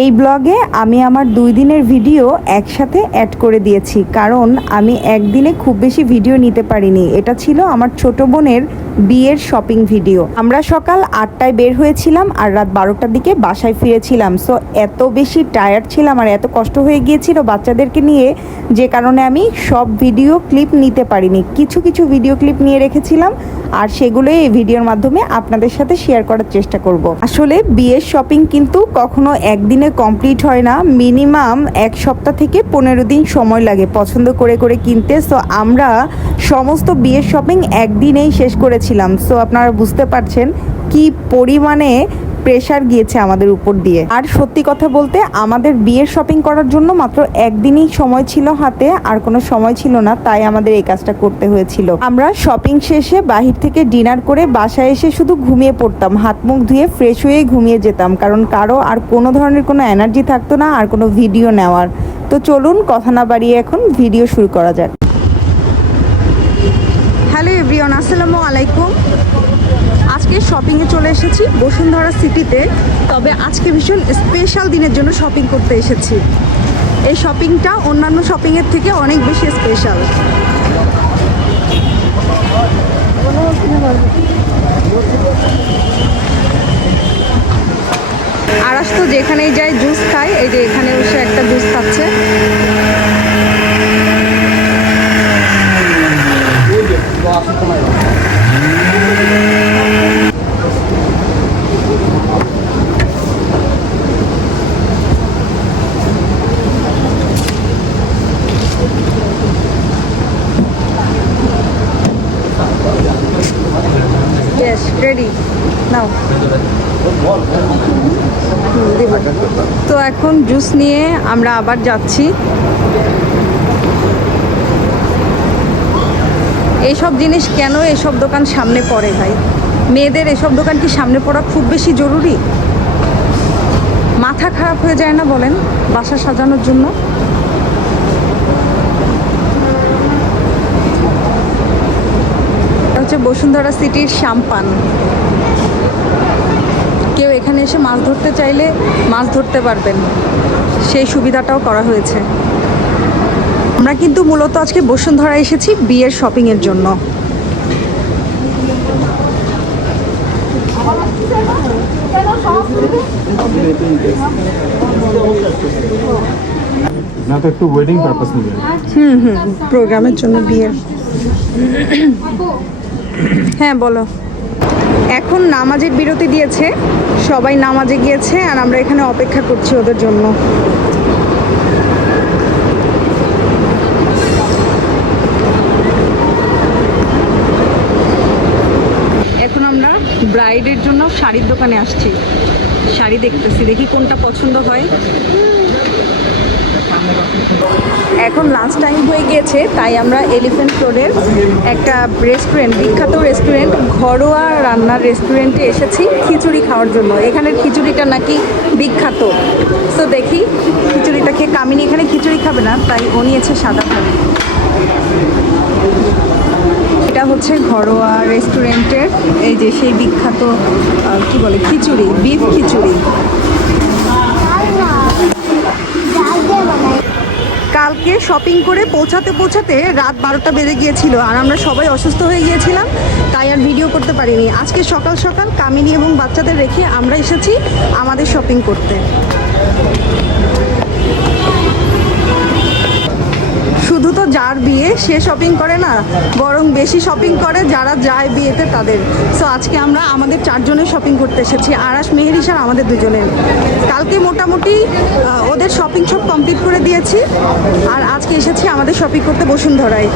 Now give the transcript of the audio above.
এই ব্লগে আমি আমার দুই দিনের ভিডিও একসাথে অ্যাড করে দিয়েছি, কারণ আমি একদিনে খুব বেশি ভিডিও নিতে পারিনি। এটা ছিল আমার ছোট বোনের বিয়ের শপিং ভিডিও আমরা সকাল আটটায় বের হয়েছিলাম আর রাত বারোটার দিকে বাসায় ফিরেছিলাম। সো এত বেশি টায়ার্ড ছিলাম আর এত কষ্ট হয়ে গিয়েছিল বাচ্চাদেরকে নিয়ে, যে কারণে আমি সব ভিডিও ক্লিপ নিতে পারিনি। কিছু কিছু ভিডিও ক্লিপ নিয়ে রেখেছিলাম। আর সেগুলোই এই ভিডিওর মাধ্যমে আপনাদের সাথে শেয়ার করার চেষ্টা করব। আসলে বিয়ের শপিং কিন্তু কখনো একদিনে কমপ্লিট হয় না। মিনিমাম এক সপ্তাহ থেকে পনেরো দিন সময় লাগে পছন্দ করে করে কিনতে। সো আমরা সমস্ত বিয়ের শপিং একদিনেই শেষ করেছিলাম। সো আপনারা বুঝতে পারছেন কি পরিমাণে প্রেশার গিয়েছে আমাদের উপর দিয়ে। আর সত্যি কথা বলতে, আমাদের বিয়ের শপিং করার জন্য মাত্র একদিনই সময় ছিল হাতে, আর কোনো সময় ছিল না, তাই আমাদের এই কাজটা করতে হয়েছিল। আমরা শপিং শেষে বাহির থেকে ডিনার করে বাসায় এসে শুধু ঘুমিয়ে পড়তাম, হাত মুখ ধুয়ে ফ্রেশ হয়ে ঘুমিয়ে যেতাম, কারণ কারও আর কোনো ধরনের কোনো এনার্জি থাকতো না, আর কোনো ভিডিও নেওয়ার। তো চলুন, কথা না বাড়িয়ে এখন ভিডিও শুরু করা যাক। হ্যালো এভরিওয়ান আসসালামু আলাইকুম। আজকে শপিংয়ে চলে এসেছি বসুন্ধরা সিটিতে তবে আজকে ভীষণ স্পেশাল দিনের জন্য শপিং করতে এসেছি। এই শপিংটা অন্যান্য শপিংয়ের থেকে অনেক বেশি স্পেশাল আরাস তো যেখানেই যায় জুস খায় এই যে এখানে বসে একটা জুস খাচ্ছে। রেডি? নাও। তো এখন জুস নিয়ে আমরা আবার যাচ্ছি। এইসব জিনিস কেন এসব দোকান সামনে পড়ে ভাই? মেয়েদের এসব দোকান কি সামনে পড়া খুব বেশি জরুরি? মাথা খারাপ হয়ে যায় না বলেন? বাসা সাজানোর জন্য এটা হচ্ছে বসুন্ধরা সিটির সাম্পান কেউ এখানে এসে মাছ ধরতে চাইলে মাছ ধরতে পারবেন। সেই সুবিধাটাও করা হয়েছে। আমরা কিন্তু মূলত আজকে বসুন্ধরা এসেছি বিয়ের শপিংয়ের জন্য। না তো একটু ওয়েডিং পারপাস নিয়ে। হুম হুম প্রোগ্রামের জন্য বিয়ের। হ্যাঁ বলো। এখন নামাজের বিরতি দিয়েছে। সবাই নামাজে গিয়েছে আর আমরা এখানে অপেক্ষা করছি ওদের জন্য। এখন আমরা ব্রাইডের জন্য শাড়ির দোকানে আসছি। শাড়ি দেখতেছি, দেখি কোনটা পছন্দ হয়। এখন লাঞ্চ টাইম হয়ে গিয়েছে তাই আমরা এলিফেন্ট রোডের একটা রেস্টুরেন্ট বিখ্যাত রেস্টুরেন্ট ঘরোয়া রান্নার রেস্টুরেন্টে এসেছি খিচুড়ি খাওয়ার জন্য। এখানের খিচুড়িটা নাকি বিখ্যাত। তো দেখি খিচুড়িটা খেয়ে কামিনী এখানে খিচুড়ি খাবে না, তাই ও নিয়েছে সাদা ভাত এটা হচ্ছে ঘরোয়া রেস্টুরেন্টের এই যে সেই বিখ্যাত কি বলে, খিচুড়ি বিফ খিচুড়ি। কালকে শপিং করে পৌঁছাতে পৌঁছাতে রাত বারোটা বেজে গিয়েছিল আর আমরা সবাই অসুস্থ হয়ে গিয়েছিলাম, তাই আর ভিডিও করতে পারিনি। আজকে সকাল সকাল কামিনী এবং বাচ্চাদের রেখে আমরা এসেছি আমাদের শপিং করতে। শুধু তো যার বিয়ে, সে শপিং করে না, বরং বেশি শপিং করে যারা যায় বিয়েতে তাদের। সো আজকে আমরা আমাদের চারজনের শপিং করতে এসেছি, আরাস মেহেরিস আর আমাদের দুজনের। কালকে মোটামুটি ওদের করে দিয়েছি। আর আজকে এসেছি আমাদের শপিং করতে বসুন্ধরায়।